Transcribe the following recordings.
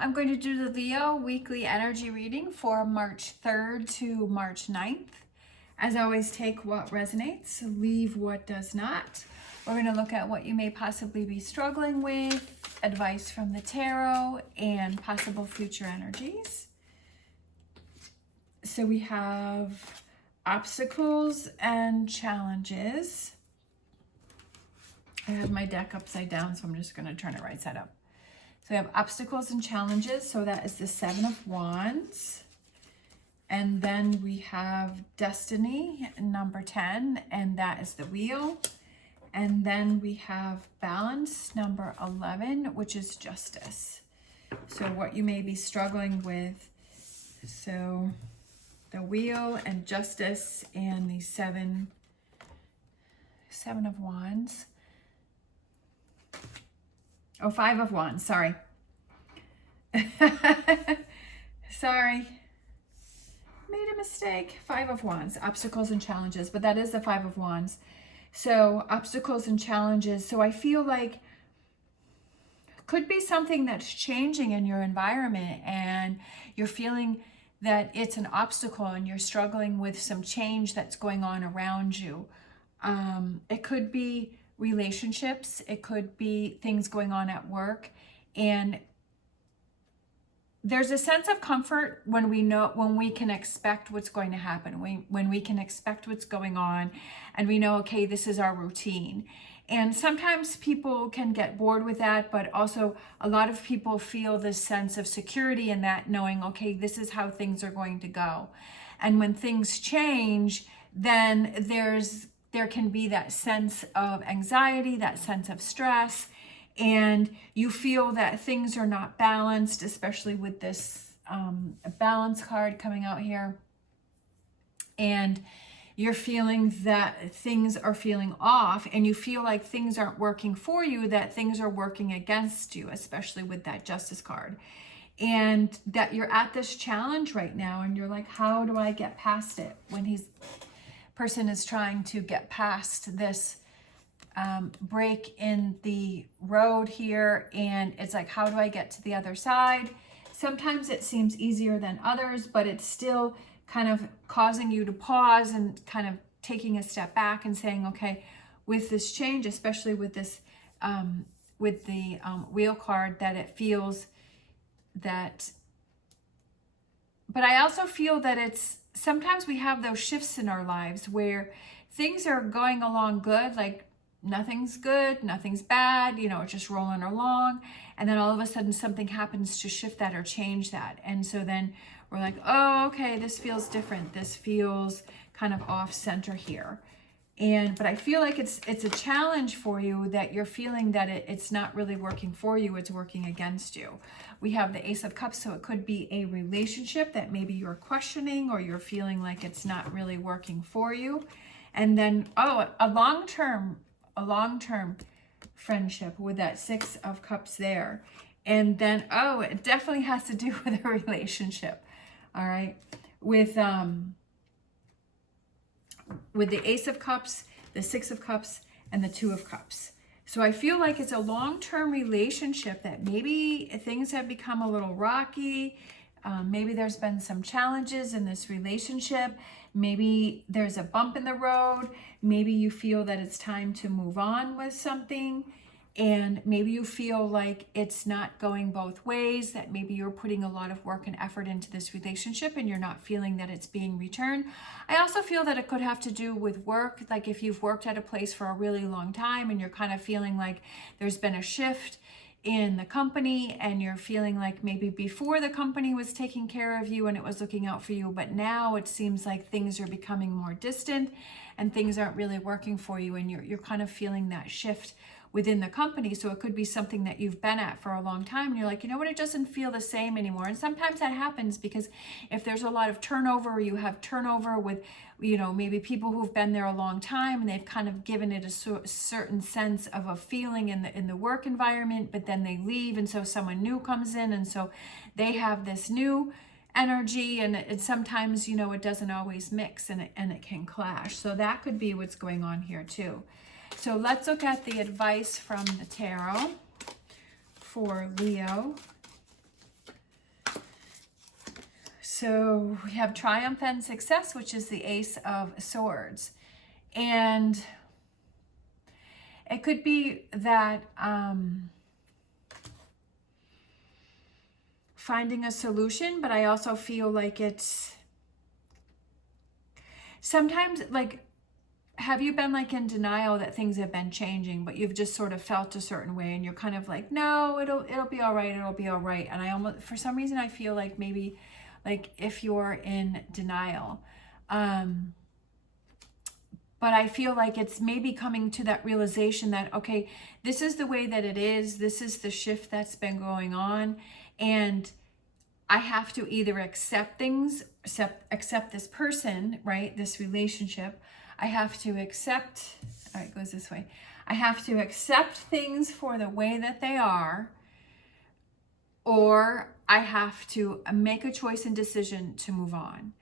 I'm going to do the Leo weekly energy reading for March 3rd to March 9th. As always, take what resonates, leave what does not. We're going to look at what you may possibly be struggling with, advice from the tarot, and possible future energies. So we have obstacles and challenges. I have my deck upside down, so I'm just going to turn it right side up. So we have obstacles and challenges, so that is the 7 of Wands. And then we have destiny, number 10, and that is the wheel. And then we have balance, number 11, which is justice. So what you may be struggling with, so the wheel and justice and the seven of Wands. Oh, 5 of Wands, sorry. Sorry. Made a mistake. 5 of Wands, obstacles and challenges, but that is the 5 of Wands. So obstacles and challenges. So I feel like could be something that's changing in your environment and you're feeling that it's an obstacle and you're struggling with some change that's going on around you. It could be relationships, it could be things going on at work, and there's a sense of comfort when we can expect what's going to happen, when we can expect what's going on and we know, okay, this is our routine. And sometimes people can get bored with that, but also a lot of people feel this sense of security in that, knowing, okay, this is how things are going to go. And when things change, then there can be that sense of anxiety, that sense of stress, and you feel that things are not balanced, especially with this balance card coming out here. And you're feeling that things are feeling off and you feel like things aren't working for you, that things are working against you, especially with that justice card. And that you're at this challenge right now and you're like, how do I get past it? When person is trying to get past this break in the road here, and it's like, how do I get to the other side? Sometimes it seems easier than others, but it's still kind of causing you to pause and kind of taking a step back and saying, okay, with this change, especially with this with the wheel card, that it feels that, but I also feel that it's sometimes we have those shifts in our lives where things are going along good, like nothing's good, nothing's bad, it's just rolling along. And then all of a sudden something happens to shift that or change that. And so then we're like, oh, okay, this feels different. This feels kind of off center here. But I feel like it's a challenge for you, that you're feeling that it's not really working for you, it's working against you. We have the Ace of Cups, so it could be a relationship that maybe you're questioning or you're feeling like it's not really working for you. And then, a long-term friendship with that 6 of Cups there. And then, it definitely has to do with a relationship. All right. With the Ace of Cups, the 6 of Cups, and the 2 of Cups. So I feel like it's a long-term relationship that maybe things have become a little rocky. Maybe there's been some challenges in this relationship. Maybe there's a bump in the road. Maybe you feel that it's time to move on with something. And maybe you feel like it's not going both ways, that maybe you're putting a lot of work and effort into this relationship and you're not feeling that it's being returned. I also feel that it could have to do with work, like if you've worked at a place for a really long time and you're kind of feeling like there's been a shift in the company and you're feeling like maybe before the company was taking care of you and it was looking out for you, but now it seems like things are becoming more distant and things aren't really working for you, and you're kind of feeling that shift within the company. So it could be something that you've been at for a long time and you're like, you know what, it doesn't feel the same anymore. And sometimes that happens because if there's a lot of turnover, or you have turnover with, maybe people who've been there a long time and they've kind of given it a certain sense of a feeling in the work environment, but then they leave and so someone new comes in and so they have this new energy, and sometimes, it doesn't always mix and it can clash. So that could be what's going on here too. So let's look at the advice from the tarot for Leo So we have triumph and success, which is the Ace of Swords. And it could be that finding a solution, but I also feel like it's sometimes like, have you been like in denial that things have been changing, but you've just sort of felt a certain way and you're kind of like, no, it'll be all right, it'll be all right. And I almost, for some reason, I feel like maybe like if you're in denial, but I feel like it's maybe coming to that realization that, okay, this is the way that it is. This is the shift that's been going on. And I have to either accept things, accept this person, right? This relationship. I have to accept, all right, it goes this way. I have to accept things for the way that they are, or I have to make a choice and decision to move on.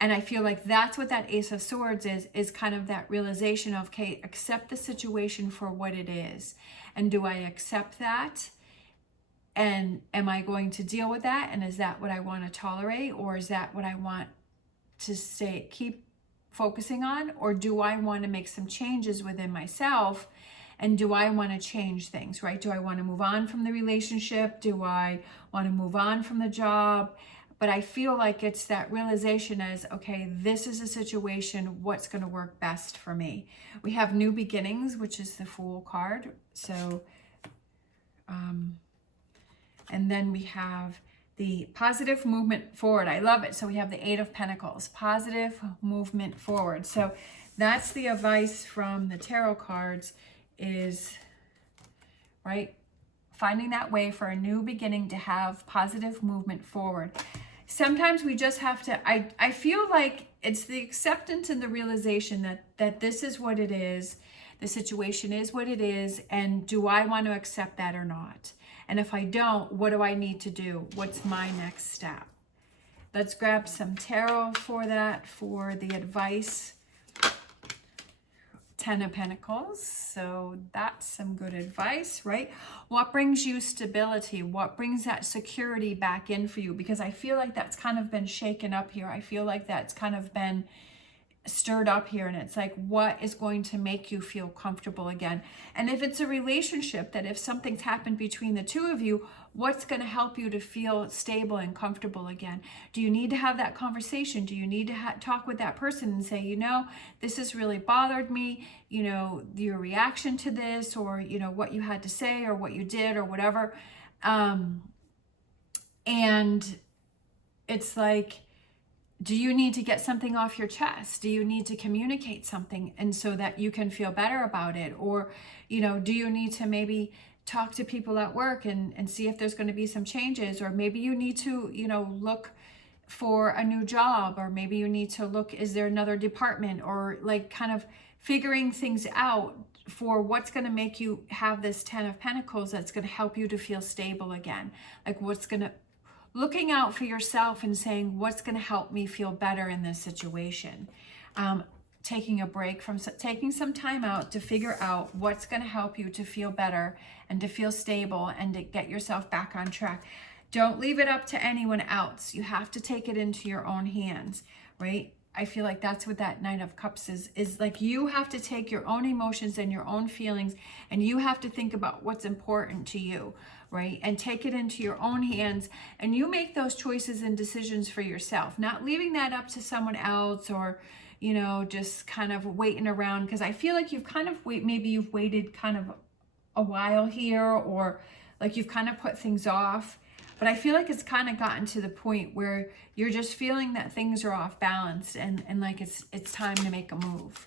And I feel like that's what that Ace of Swords is kind of that realization of, okay, accept the situation for what it is. And do I accept that? And am I going to deal with that? And is that what I want to tolerate? Or is that what I want to keep focusing on? Or do I want to make some changes within myself? And do I want to change things, right? Do I want to move on from the relationship? Do I want to move on from the job? But I feel like it's that realization as, okay, this is a situation, what's going to work best for me? We have new beginnings, which is the Fool card. So, and then we have the positive movement forward. I love it. So we have the Eight of Pentacles, positive movement forward. So that's the advice from the tarot cards is, right, finding that way for a new beginning to have positive movement forward. Sometimes we just have to, I feel like it's the acceptance and the realization that this is what it is, the situation is what it is, and do I want to accept that or not? And if I don't, what do I need to do? What's my next step? Let's grab some tarot for that, for the advice. Ten of Pentacles, so that's some good advice, right? What brings you stability? What brings that security back in for you? Because I feel like that's kind of been shaken up here. I feel like that's kind of been stirred up here, and it's like, what is going to make you feel comfortable again? And if it's a relationship, that if something's happened between the two of you, what's going to help you to feel stable and comfortable again? Do you need to have that conversation? Do you need to talk with that person and say, you know, this has really bothered me, you know, your reaction to this, or, you know, what you had to say or what you did or whatever. And it's like, do you need to get something off your chest? Do you need to communicate something and so that you can feel better about it? Or, you know, do you need to maybe talk to people at work and see if there's going to be some changes? Or maybe you need to, you know, look for a new job, or maybe you need to look, is there another department, or like kind of figuring things out for what's going to make you have this Ten of Pentacles that's going to help you to feel stable again. Like what's going to, looking out for yourself and saying, what's going to help me feel better in this situation? Taking a break from, taking some time out to figure out what's going to help you to feel better and to feel stable and to get yourself back on track. Don't leave it up to anyone else. You have to take it into your own hands, right? I feel like that's what that Knight of Cups is like. You have to take your own emotions and your own feelings, and you have to think about what's important to you, right? And take it into your own hands, and you make those choices and decisions for yourself, not leaving that up to someone else, or, you know, just kind of waiting around. Because I feel like you've kind of maybe you've waited kind of a while here, or like you've kind of put things off. But I feel like it's kind of gotten to the point where you're just feeling that things are off balance, and like it's time to make a move.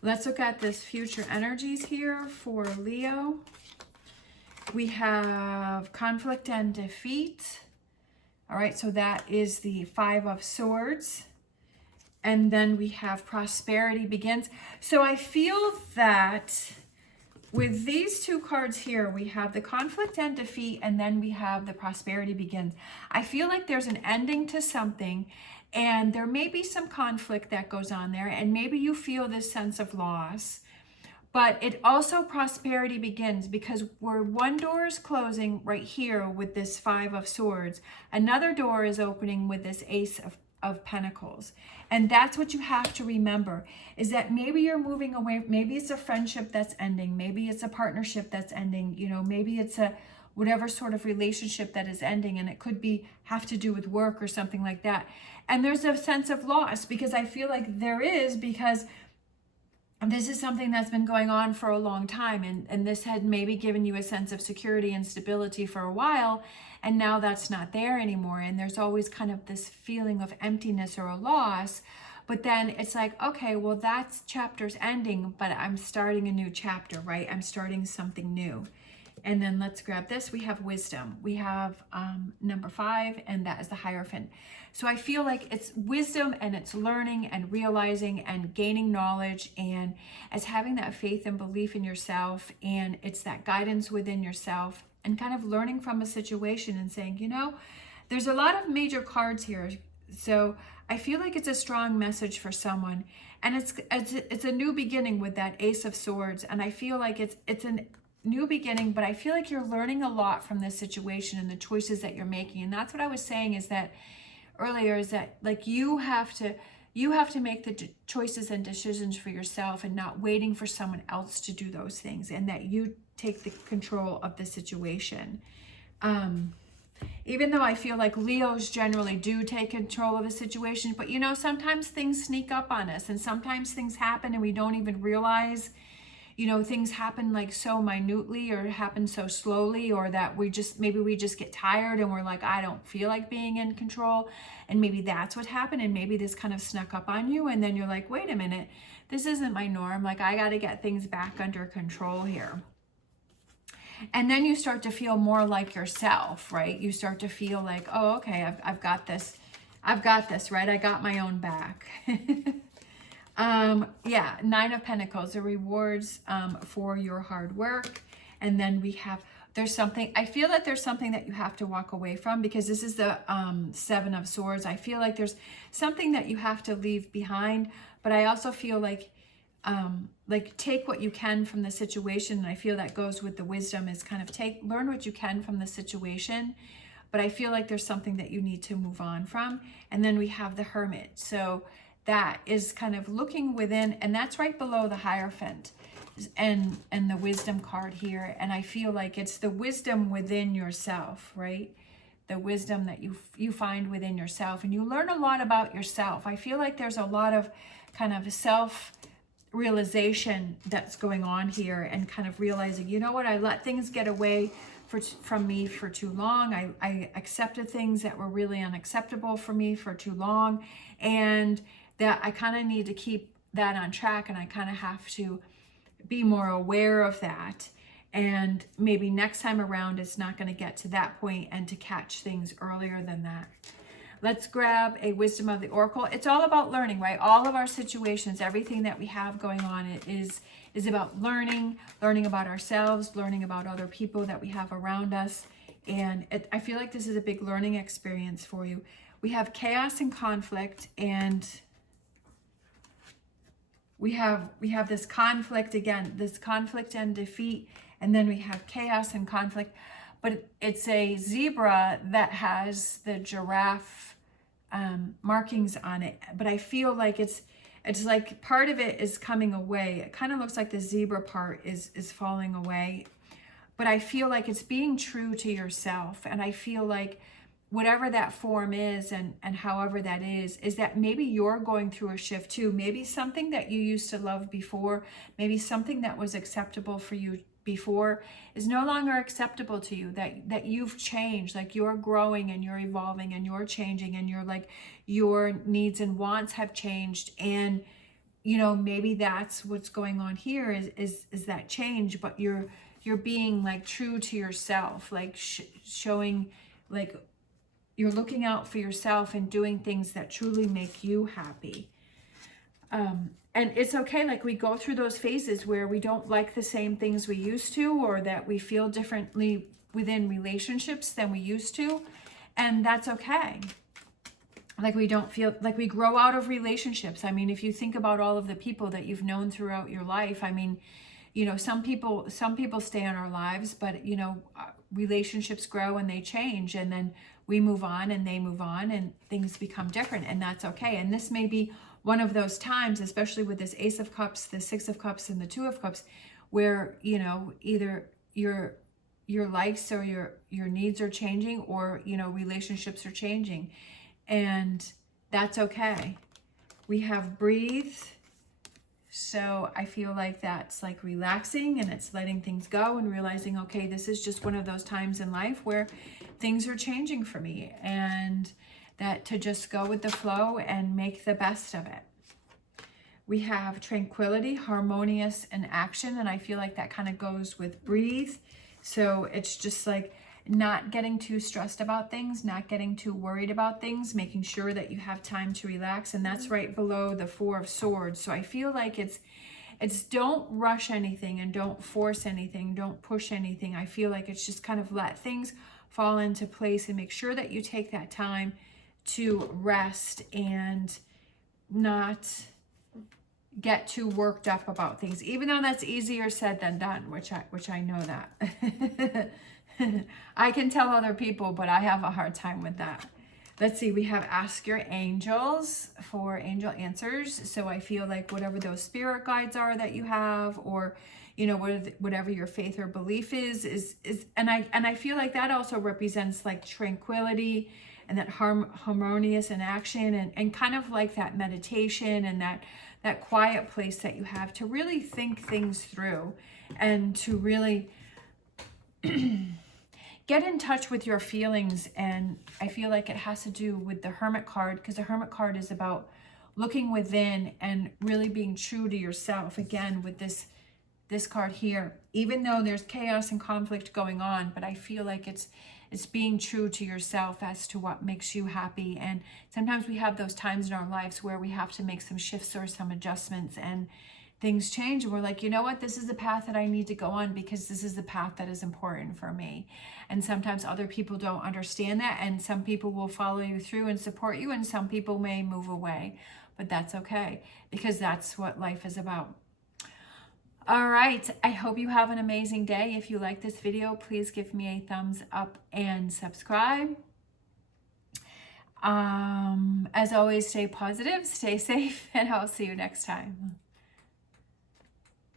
Let's look at this future energies here for Leo. We have conflict and defeat. All right, so that is the Five of Swords. And then we have prosperity begins. So I feel that with these two cards here, we have the conflict and defeat, and then we have the prosperity begins. I feel like there's an ending to something, and there may be some conflict that goes on there, and maybe you feel this sense of loss, But it also, prosperity begins, because where one door is closing right here with this Five of Swords, another door is opening with this Ace of Pentacles. And that's what you have to remember, is that maybe you're moving away. Maybe it's a friendship that's ending. Maybe it's a partnership that's ending. You know, maybe it's a whatever sort of relationship that is ending, and it could be have to do with work or something like that. And there's a sense of loss, because I feel like there is, because this is something that's been going on for a long time, and this had maybe given you a sense of security and stability for a while, and now that's not there anymore, and there's always kind of this feeling of emptiness or a loss. But then it's like, okay, well, that chapter's ending, but I'm starting a new chapter, right? I'm starting something new. And then let's grab this. We have wisdom. We have number 5, and that is the Hierophant. So I feel like it's wisdom, and it's learning and realizing and gaining knowledge, and as having that faith and belief in yourself, and it's that guidance within yourself, and kind of learning from a situation and saying, you know, there's a lot of major cards here. So I feel like it's a strong message for someone, and it's a new beginning with that Ace of Swords, and I feel like it's an new beginning, but I feel like you're learning a lot from this situation and the choices that you're making. And that's what I was saying is that earlier, is that like you have to make the choices and decisions for yourself, and not waiting for someone else to do those things, and that you take the control of the situation. Even though I feel like Leos generally do take control of a situation, but you know, sometimes things sneak up on us, and sometimes things happen and we don't even realize. You know, things happen like so minutely, or happen so slowly, or that maybe we just get tired and we're like, I don't feel like being in control. And maybe that's what happened. And maybe this kind of snuck up on you. And then you're like, wait a minute, this isn't my norm. Like, I got to get things back under control here. And then you start to feel more like yourself, right? You start to feel like, oh, okay, I've got this. I've got this, right? I got my own back. Yeah, 9 of Pentacles, the rewards for your hard work. And then we have, there's something, I feel that there's something that you have to walk away from, because this is the 7 of Swords. I feel like there's something that you have to leave behind, but I also feel like take what you can from the situation. And I feel that goes with the wisdom, is kind of learn what you can from the situation. But I feel like there's something that you need to move on from. And then we have the Hermit. So that is kind of looking within, and that's right below the Hierophant and the wisdom card here. And I feel like it's the wisdom within yourself, right? The wisdom that you find within yourself, and you learn a lot about yourself. I feel like there's a lot of kind of self-realization that's going on here, and kind of realizing, you know what, I let things get away from me for too long. I accepted things that were really unacceptable for me for too long, and that I kind of need to keep that on track, and I kind of have to be more aware of that. And maybe next time around, it's not going to get to that point, and to catch things earlier than that. Let's grab a wisdom of the Oracle. It's all about learning, right? All of our situations, everything that we have going on, it is about learning about ourselves, learning about other people that we have around us. And I feel like this is a big learning experience for you. We have chaos and conflict, and we have this conflict again, this conflict and defeat, and then we have chaos and conflict. But it's a zebra that has the giraffe markings on it. But I feel like it's like part of it is coming away. It kind of looks like the zebra part is falling away. But I feel like it's being true to yourself. And I feel like whatever that form is, and however that is that maybe you're going through a shift too. Maybe something that you used to love before, maybe something that was acceptable for you before is no longer acceptable to you, that you've changed, like you're growing and you're evolving and you're changing, and you're like, your needs and wants have changed. And you know, maybe that's what's going on here is that change, but you're being like true to yourself, like showing like you're looking out for yourself and doing things that truly make you happy. And it's okay, like we go through those phases where we don't like the same things we used to, or that we feel differently within relationships than we used to. And that's okay. Like we don't feel like we grow out of relationships. I mean, if you think about all of the people that you've known throughout your life, I mean, You know, some people stay in our lives, but you know, relationships grow and they change, and then we move on and they move on and things become different, and that's okay. And this may be one of those times, especially with this Ace of Cups, the Six of Cups, and the Two of Cups, where, you know, either your likes or your needs are changing, or, you know, relationships are changing, and that's okay. We have breathe. So I feel like that's like relaxing, and it's letting things go and realizing, okay, this is just one of those times in life where things are changing for me, and that to just go with the flow and make the best of it. We have tranquility, harmonious, and action, and I feel like that kind of goes with breathe. So it's just like not getting too stressed about things, not getting too worried about things, making sure that you have time to relax, and that's right below the Four of Swords. So I feel like it's don't rush anything and don't force anything, don't push anything. I feel like it's just kind of let things fall into place and make sure that you take that time to rest and not get too worked up about things, even though that's easier said than done, which I know that. I can tell other people, but I have a hard time with that. Let's see, we have ask your angels for angel answers. So I feel like whatever those spirit guides are that you have, or you know, whatever your faith or belief is, and I feel like that also represents like tranquility and that harmonious in action, and kind of like that meditation and that quiet place that you have to really think things through and to really get in touch with your feelings. And I feel like it has to do with the Hermit card, because the Hermit card is about looking within and really being true to yourself. Again, with this card here, even though there's chaos and conflict going on, but I feel like it's being true to yourself as to what makes you happy. And sometimes we have those times in our lives where we have to make some shifts or some adjustments, and things change, and we're like, you know what, this is the path that I need to go on because this is the path that is important for me. And sometimes other people don't understand that, and some people will follow you through and support you, and some people may move away, but that's okay, because that's what life is about. All right, I hope you have an amazing day. If you like this video, please give me a thumbs up and subscribe. As always, stay positive, stay safe, and I'll see you next time.